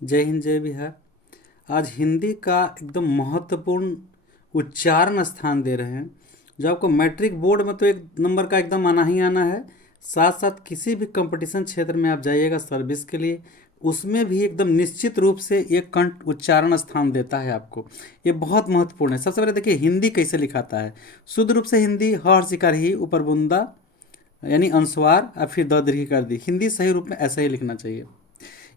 जय हिंद जय बिहार। आज हिंदी का एकदम महत्वपूर्ण उच्चारण स्थान दे रहे हैं, जो आपको मैट्रिक बोर्ड में तो एक नंबर का एकदम आना ही आना है। साथ साथ किसी भी कंपटीशन क्षेत्र में आप जाइएगा सर्विस के लिए, उसमें भी एकदम निश्चित रूप से ये कंठ उच्चारण स्थान देता है आपको। ये बहुत महत्वपूर्ण है। सबसे पहले देखिए हिंदी कैसे लिखाता है। शुद्ध रूप से हिंदी ह और शिकार ही ऊपर बुंदा यानी अनुस्वार और फिर द दीर्घ कर दी। हिंदी सही रूप में ऐसा ही लिखना चाहिए।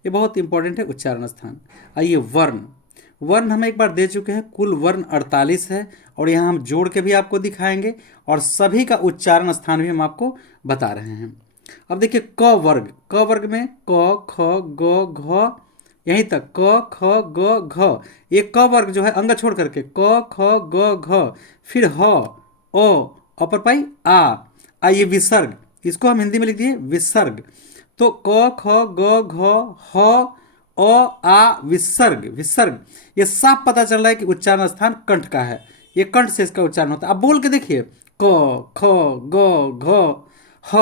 ये बहुत इंपॉर्टेंट है उच्चारण स्थान। आइए वर्ण। वर्ण हम एक बार दे चुके हैं, कुल वर्ण 48 है और यहाँ हम जोड़ के भी आपको दिखाएंगे और सभी का उच्चारण स्थान भी हम आपको बता रहे हैं। अब देखिए क वर्ग। क वर्ग में क ख ग घ यहीं तक क ख ग घ। ये क वर्ग जो है अंग छोड़ करके क ख ग घ, फिर ह ओ अपर पाई आ ये विसर्ग, इसको हम हिंदी में लिख दिए विसर्ग। तो क ख ग घ ह अ आ विसर्ग। विसर्ग ये साफ पता चल रहा है कि उच्चारण स्थान कंठ का है। ये कंठ से इसका उच्चारण होता है। अब बोल के देखिए क ख ग घ ह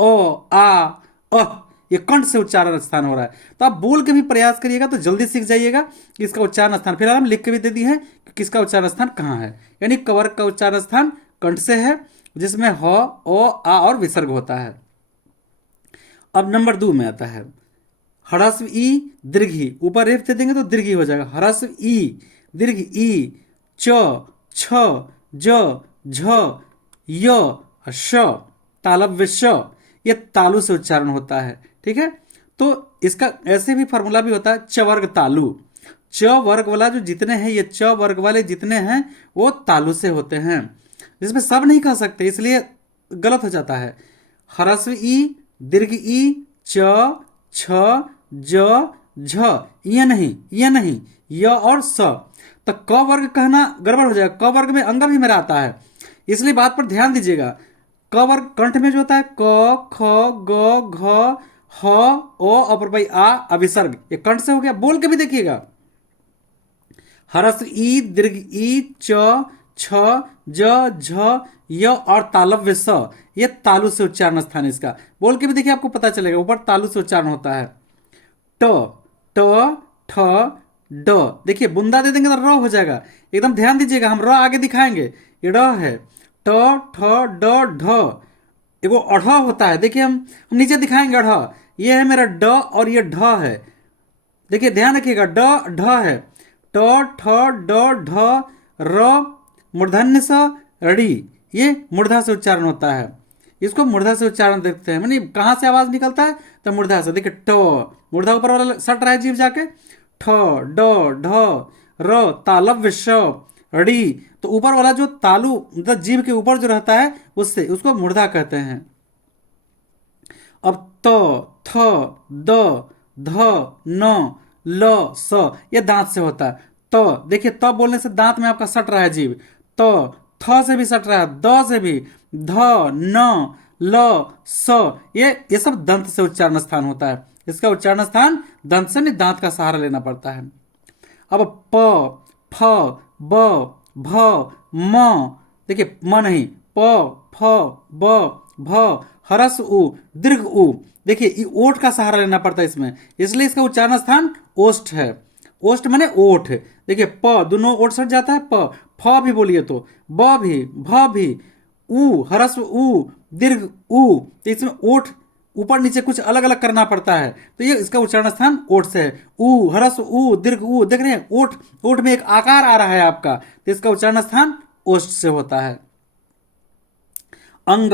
अ अ, ये कंठ से उच्चारण स्थान हो रहा है। तो आप बोल के भी प्रयास करिएगा तो जल्दी सीख जाइएगा कि इसका उच्चारण स्थान। फिलहाल हम लिख के भी दे दिए हैं कि किसका उच्चारण स्थान कहाँ है। यानी कवर्ग का उच्चारण स्थान कंठ से है, जिसमें ह ओ आ और विसर्ग होता है। अब नंबर 2 में आता है ह्रस्व ई दीर्घ ई। ऊपर रेफ दे देंगे तो दीर्घ ई हो जाएगा। ह्रस्व ई दीर्घ ई च छ ज झ य श तालव्य श। ये तालु से उच्चारण होता है। ठीक है, तो इसका ऐसे भी फॉर्मूला भी होता है च वर्ग तालु। च वर्ग वाला जो जितने हैं, ये च वर्ग वाले जितने हैं वो तालु से होते हैं। जिसमें सब नहीं कह सकते, इसलिए गलत हो जाता है। ह्रस्व ई दीर्घ ई च छ ज झ, ये नहीं य और स। तो क वर्ग कहना गड़बड़ हो जाएगा। क वर्ग में अंग भी मेरा आता है, इसलिए बात पर ध्यान दीजिएगा। क वर्ग कंठ में जो होता है क ख ग घ ह ओ अपर भाई आ अविसर्ग, ये कंठ से हो गया। बोल के भी देखिएगा ह्रस्व ई दीर्घ ई च छ ज झ य और तालव्य स, ये तालु से उच्चारण स्थान है इसका। बोल के भी देखिए आपको पता चलेगा, ऊपर तालु से उच्चारण होता है। ट ट ठ ड। देखिए बुंदा दे देंगे तो र हो जाएगा। एकदम ध्यान दीजिएगा, हम र आगे दिखाएंगे। ये ड है। ट ठ ड ढ। एगो अढ़ होता है, देखिए हम नीचे दिखाएंगे अढ़। ये है मेरा ड और ये ढ है। देखिए ध्यान रखिएगा ड ढ है। ट ठ ड ढ र मूर्धन्य स ड़ी, ये मूर्धा से उच्चारण होता है। इसको मूर्धा से उच्चारण देखते हैं, मानी कहाँ से आवाज निकलता है तो मूर्धा से। देखिए ट मूर्धा ऊपर वाला सट रहा है जीभ जाके। ठ ड ढ र तालव्य श ड़ी, तो ऊपर वाला जो तालु मतलब जीभ के ऊपर जो रहता है उससे उसको मूर्धा कहते हैं। अब त थ द ध न ल स, ये दांत से होता है। त देखिए त बोलने से दांत में आपका सट रहा है जीभ। त थ से भी सट रहा है, द से भी, ध न ल स, ये सब दंत से उच्चारण स्थान होता है। इसका उच्चारण स्थान दंत से नहीं, दांत का सहारा लेना पड़ता है। अब प फ ब भ म, देखिए म नहीं, प फ ब भ हरस उ दीर्घ उ। देखिए ये ओठ का सहारा लेना पड़ता है इसमें, इसलिए इसका उच्चारण स्थान ओष्ठ है। ओष्ठ माने ओठ। देखिए प दोनों ओठ सट जाता है, प फ भी बोलिए तो, ब भी भ भी, उ हरस्व उ दीर्घ उ, तो इसमें ओठ ऊपर नीचे कुछ अलग अलग करना पड़ता है। तो ये इसका उच्चारण स्थान ओठ से है। उ हरस्व उ दीर्घ उ, देख रहे हैं ओठ, ओठ में एक आकार आ रहा है आपका, तो इसका उच्चारण स्थान ओष्ठ से होता है। अंग,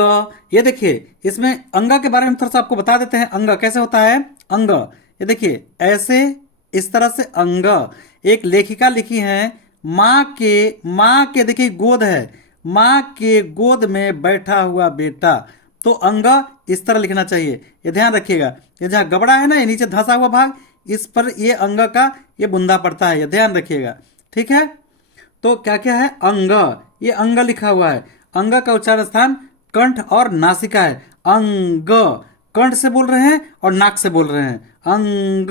ये देखिए इसमें अंग के बारे में थोड़ा सा आपको बता देते हैं। अंग कैसे होता है। अंग ये देखिए ऐसे, इस तरह से अंग। एक लेखिका लिखी है माँ के देखिए गोद है, माँ के गोद में बैठा हुआ बेटा। तो अंग इस तरह लिखना चाहिए, ये ध्यान रखिएगा। ये जहाँ गबड़ा है ना, ये नीचे धंसा हुआ भाग, इस पर ये अंग का ये बुंदा पड़ता है, ये ध्यान रखिएगा। ठीक है, तो क्या क्या है अंग, ये अंग लिखा हुआ है। अंग का उच्चारण स्थान कंठ और नासिका है। अंग कंठ से बोल रहे हैं और नाक से बोल रहे हैं। अंग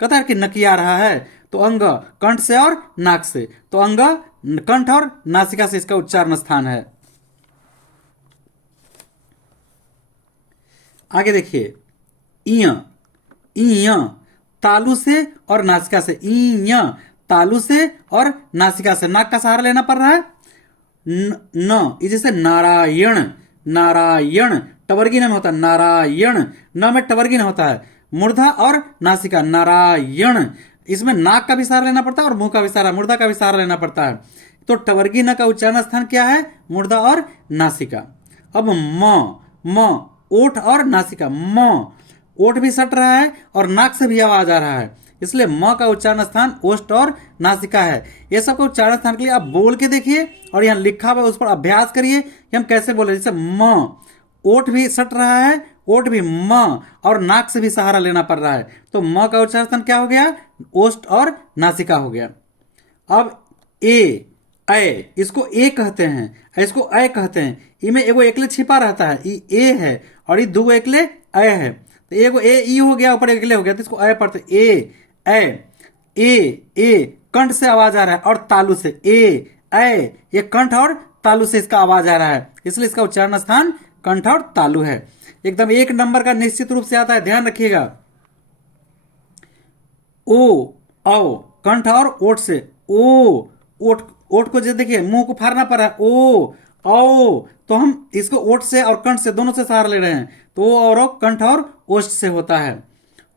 कहता है कि नकिया आ रहा है, तो अंग कंठ से और नाक से, तो अंग कंठ और नासिका से इसका उच्चारण स्थान है। आगे देखिए इय, इय तालु से और नासिका से, ई य, तालु से और नासिका से नाक का सहारा लेना पड़ रहा है। न जैसे नारायण, नारायण टवर्गी न में होता है नारायण, न में टवर्गी न होता है, मूर्धा और नासिका नारायण, इसमें नाक का भी सहारा लेना पड़ता है और मुंह का भी सहारा, मूर्धा का भी सहारा लेना पड़ता है। तो टवर्गी न का उच्चारण स्थान क्या है, मूर्धा और नासिका। अब म ओठ और नासिका, म ओठ भी सट रहा है और नाक से भी आवाज आ रहा है, इसलिए म का उच्चारण स्थान ओष्ठ और नासिका है। ये सब उच्चारण स्थान के लिए आप बोल के देखिए और यहाँ लिखा हुआ उस पर अभ्यास करिए कि हम कैसे बोले। जैसे म, ओठ भी सट रहा है, ओठ भी म, और नाक से भी सहारा लेना पड़ रहा है, तो म का उच्चारण स्थान क्या हो गया, ओष्ठ और नासिका हो गया। अब ए, इसको ए कहते हैं, इसको अ कहते हैं। इमें एगो एकले छिपा रहता है, ई ए है और ये दो एकले अ है, तो एगो ए ई हो गया, ऊपर एकले हो गया, तो इसको अ पढ़ते ए कंठ से आवाज आ रहा है और तालु से ये कंठ और तालु से इसका आवाज आ रहा है, इसलिए इसका उच्चारण स्थान कंठ और तालु है। एकदम एक नंबर का निश्चित रूप से आता है, ध्यान रखिएगा। ओ औ कंठ और ओठ से, ओ ओठ को जो देखिए मुंह को फाड़ना पड़ रहा है, ओ औ, तो हम इसको ओठ से और कंठ से दोनों से सहारा ले रहे हैं, तो ओ और कंठ और ओष्ठ से होता है।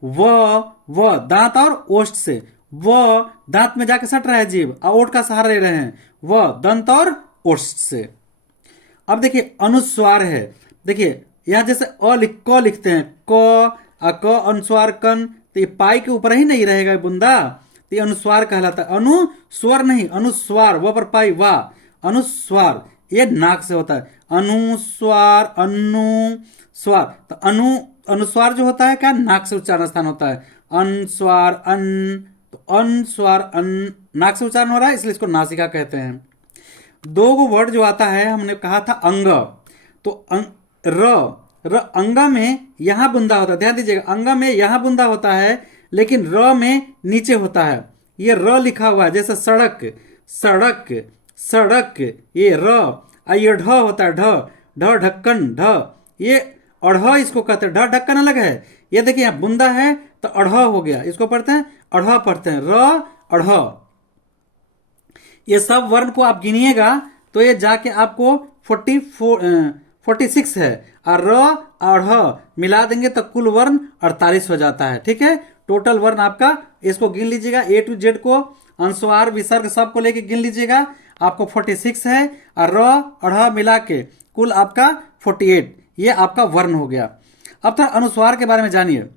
व दांत और ओष्ठ से, व दांत में जाके सट रहा है जीभ और ओठ का सहारा ले रहे हैं, व दंत और ओष्ठ से। अब देखिए अनुस्वार है, देखिए यहां जैसे क लिखते हैं, क अनुस्वार कन, तो ये पाई के ऊपर ही नहीं रहेगा बुंदा, तो ये अनुस्वार कहलाता है। अनुस्वर नहीं, अनुस्वार, व पर पाई वा, अनुस्वार ये नाक से होता है, अनुस्वार अनुस्वार, तो अनुस्वार जो होता है क्या, नाक से उच्चारण स्थान होता है, अनुस्वार अन, तो अनुस्वार अन नाक से उच्चारण हो रहा है, इसलिए इसको नासिका कहते हैं। दो गो वर्ड जो आता है, हमने कहा था अंग, तो र अंगा में यहां बुंदा होता है, ध्यान दीजिएगा, अंगा में यहां बुंदा होता है, लेकिन र में नीचे होता है, ये र लिखा हुआ है, जैसे सड़क सड़क सड़क, ये र, ये ढ होता है, ढ ढक्कन, ढ ये अढ़ इसको कहते हैं, ढ ढक्कन अलग है, ये देखिए यहाँ बुंदा है तो अढ़ हो गया, इसको पढ़ते हैं अढ़ पढ़ते हैं, र अढ़। ये सब वर्ण को आप गिनिएगा तो ये जाके आपको 46 है, और र और मिला देंगे तो कुल वर्ण 48 हो जाता है। ठीक है, टोटल वर्ण आपका, इसको गिन लीजिएगा, ए टू जेड को, अनुस्वार विसर्ग सबको लेके गिन लीजिएगा, आपको 46 है, और र अढ़ मिला के कुल आपका 48, ये आपका वर्ण हो गया। अब थोड़ा अनुस्वार के बारे में जानिए।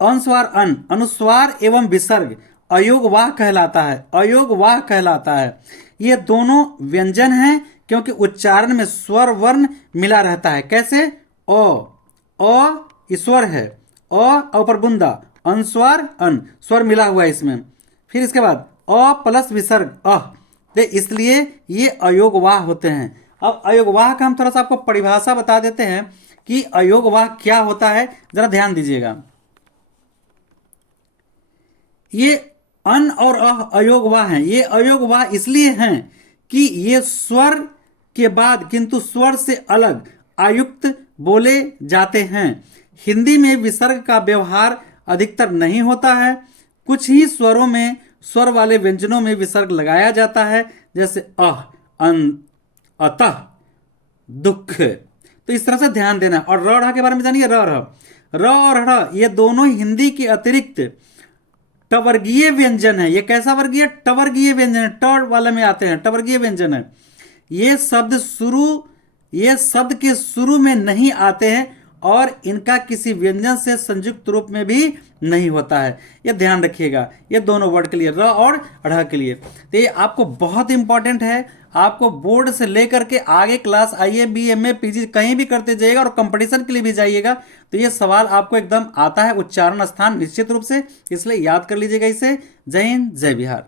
अनुस्वार अन, अनुस्वार एवं विसर्ग अयोगवाह कहलाता है, अयोगवाह कहलाता है। ये दोनों व्यंजन हैं क्योंकि उच्चारण में स्वर वर्ण मिला रहता है। कैसे, अ ईश्वर है, अ पर बुंदा, अनुस्वार अन, स्वर मिला हुआ है इसमें, फिर इसके बाद अ प्लस विसर्ग तो इसलिए ये अयोगवाह होते हैं। अब अयोगवाह का हम थोड़ा सा आपको परिभाषा बता देते हैं कि अयोगवाह क्या होता है, जरा ध्यान दीजिएगा। ये अन और अयोगवाह हैं, ये अयोगवाह इसलिए हैं कि ये स्वर के बाद किंतु स्वर से अलग आयुक्त बोले जाते हैं। हिंदी में विसर्ग का व्यवहार अधिकतर नहीं होता है, कुछ ही स्वरों में स्वर वाले व्यंजनों में विसर्ग लगाया जाता है, जैसे अन, अतः, दुख। तो इस तरह से ध्यान देना। और र के बारे में जानिए, र और ढ़ ये दोनों हिंदी के अतिरिक्त टवर्गीय व्यंजन है। ये कैसा वर्गीय, टवर्गीय व्यंजन है, ट वाले में आते हैं, टवर्गीय व्यंजन है। ये शब्द के शुरू में नहीं आते हैं और इनका किसी व्यंजन से संयुक्त रूप में भी नहीं होता है। ये ध्यान रखिएगा, ये दोनों वर्ड के लिए, र और ढ़ के लिए। तो ये आपको बहुत इंपॉर्टेंट है, आपको बोर्ड से लेकर के आगे क्लास आईए बी एम ए पीजी कहीं भी करते जाइएगा और कंपटीशन के लिए भी जाइएगा तो ये सवाल आपको एकदम आता है, उच्चारण स्थान निश्चित रूप से, इसलिए याद कर लीजिएगा इसे। जय हिंद, जय बिहार।